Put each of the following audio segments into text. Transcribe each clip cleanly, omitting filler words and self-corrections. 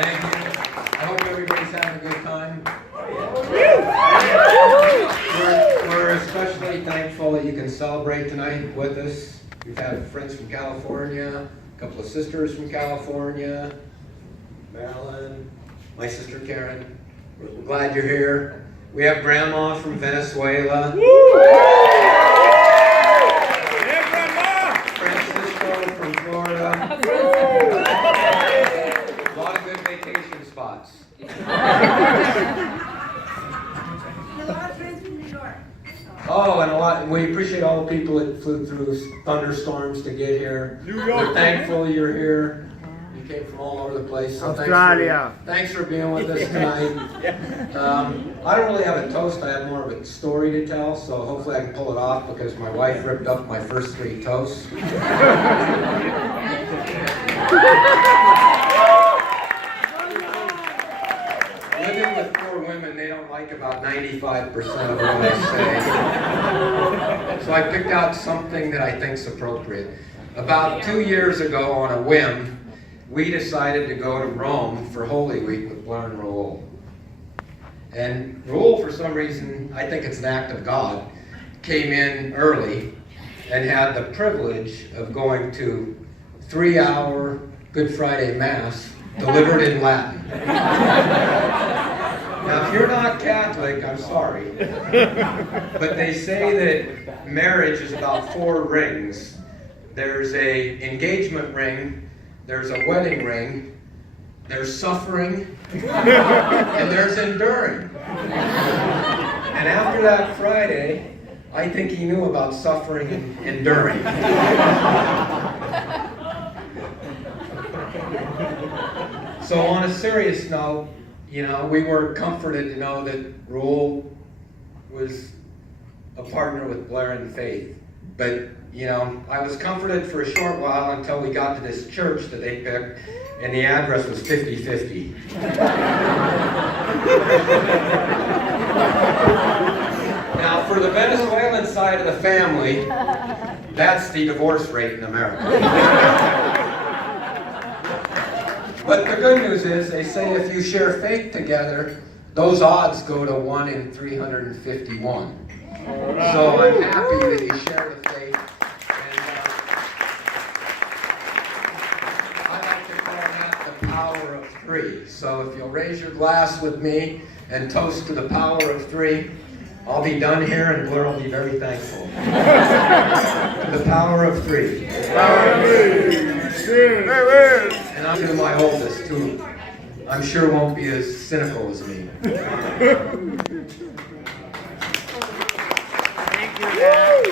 Thank you. I hope everybody's having a good time. We're especially thankful that you can celebrate tonight with us. We've had friends from California, a couple of sisters from California, Marilyn, my sister Karen. We're glad you're here. We have Grandma from Venezuela. Francisco from Florida. A lot of good vacation spots. Oh, and we appreciate all the people that flew through thunderstorms to get here. We're thankful you're here. You came from all over the place. So Australia. Thanks for being with us tonight. I don't really have a toast. I have more of a story to tell, so hopefully I can pull it off because my wife ripped up my first 3 toasts. Living with 4 women, they don't like about 95% of what I say. So I picked out something that I think's appropriate. About 2 years ago, on a whim, we decided to go to Rome for Holy Week with Blair and Raul. And Raul, for some reason, I think it's an act of God, came in early and had the privilege of going to 3-hour Good Friday Mass delivered in Latin. Now, if you're not Catholic, I'm sorry, but they say that marriage is about 4 rings. There's a engagement ring, there's a wedding ring, there's suffering, and there's enduring. And after that Friday, I think he knew about suffering and enduring. So on a serious note, we were comforted to know that Raul was a partner with Blair in faith. But, I was comforted for a short while until we got to this church that they picked, and the address was 50-50. Now, for the Venezuelan side of the family, that's the divorce rate in America. But the good news is, they say if you share faith together, those odds go to 1 in 351. So I'm happy that you share the faith. And I like to call that the power of 3. So if you'll raise your glass with me and toast to the power of 3, I'll be done here and Blair will be very thankful. The power of 3. Power of 3. And I'm to my oldest, who I'm sure won't be as cynical as me. Thank you, Dad.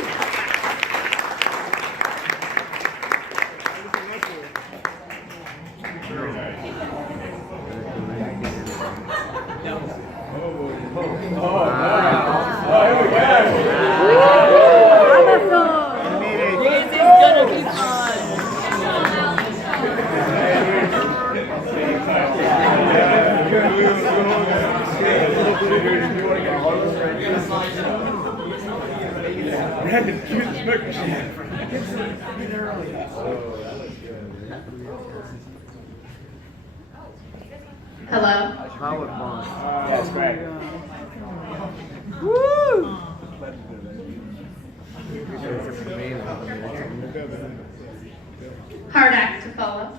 Hello. That's great. Woo! Hard act to follow.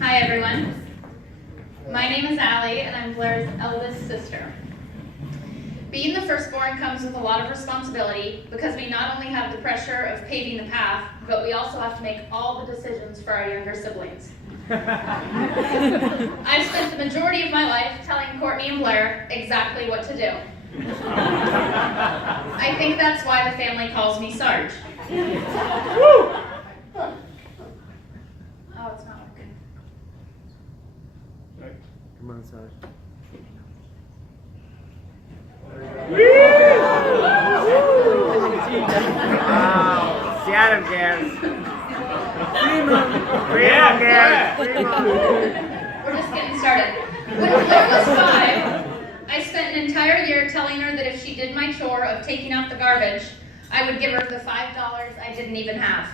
Hi everyone. My name is Allie and I'm Blair's eldest sister. Being the firstborn comes with a lot of responsibility because we not only have the pressure of paving the path, but we also have to make all the decisions for our younger siblings. I've spent the majority of my life telling Courtney and Blair exactly what to do. I think that's why the family calls me Sarge. Oh, it's not working. Come on, Sarge. Wow. Seattle gas. We're just getting started. When Blair was 5, I spent an entire year telling her that if she did my chore of taking out the garbage, I would give her the $5 I didn't even have.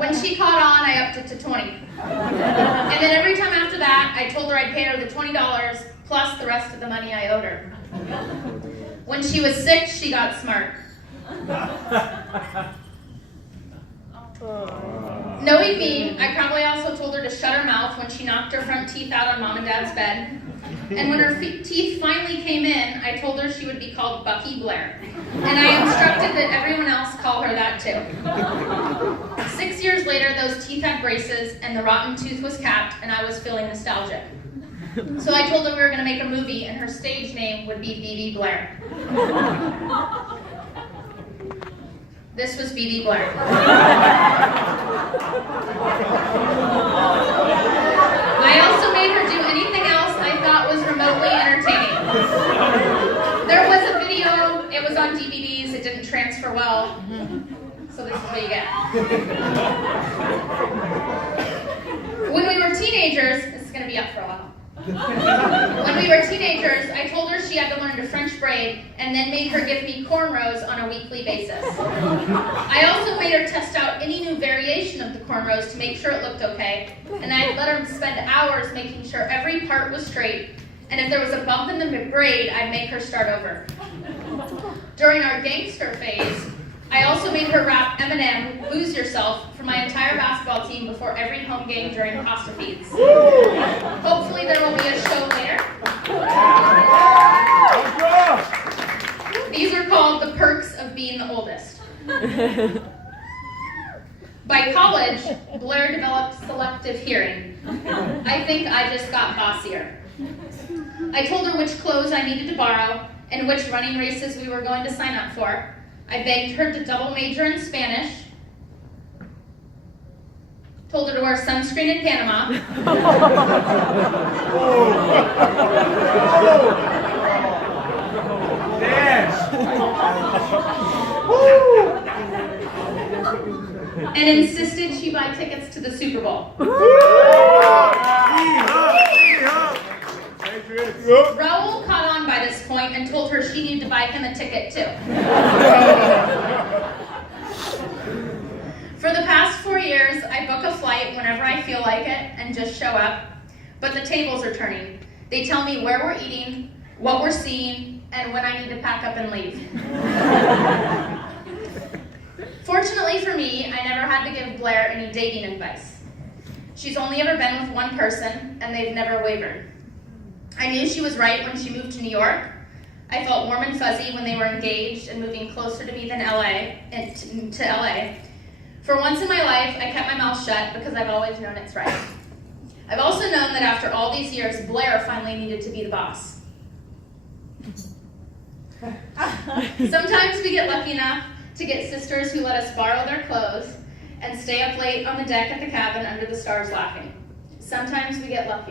When she caught on, I upped it to 20. And then every time after that, I told her I'd pay her the $20 plus the rest of the money I owed her. When she was 6, she got smart. Knowing me, I probably also told her to shut her mouth when she knocked her front teeth out on Mom and Dad's bed. And when her teeth finally came in, I told her she would be called Bucky Blair. And I instructed that everyone else call her that too. 6 years later, those teeth had braces and the rotten tooth was capped, and I was feeling nostalgic. So I told her we were going to make a movie and her stage name would be BB Blair. This was BB Blair. I also made her do anything else I thought was remotely entertaining. There was a video, it was on DVDs, it didn't transfer well, so this is what you get. When we were teenagers, this is going to be up for a while. When we were teenagers, I told her she had to learn to French braid and then made her give me cornrows on a weekly basis. I also made her test out any new variation of the cornrows to make sure it looked okay, and I let her spend hours making sure every part was straight, and if there was a bump in the braid, I'd make her start over. During our gangster phase, I also made her rap Eminem, Lose Yourself, for my entire basketball team before every home game during pasta feeds. Hopefully there will be a show later. These are called the perks of being the oldest. By college, Blair developed selective hearing. I think I just got bossier. I told her which clothes I needed to borrow and which running races we were going to sign up for. I begged her to double major in Spanish, told her to wear sunscreen in Panama, and insisted she buy tickets to the Super Bowl. Raul caught on by this point and told her she needed to buy him a ticket too. For the past 4 years, I book a flight whenever I feel like it and just show up, but the tables are turning. They tell me where we're eating, what we're seeing, and when I need to pack up and leave. Fortunately for me, I never had to give Blair any dating advice. She's only ever been with one person, and they've never wavered. I knew she was right when she moved to New York. I felt warm and fuzzy when they were engaged and moving closer to me than to LA. For once in my life, I kept my mouth shut because I've always known it's right. I've also known that after all these years, Blair finally needed to be the boss. Sometimes we get lucky enough to get sisters who let us borrow their clothes and stay up late on the deck at the cabin under the stars laughing. Sometimes we get luckier.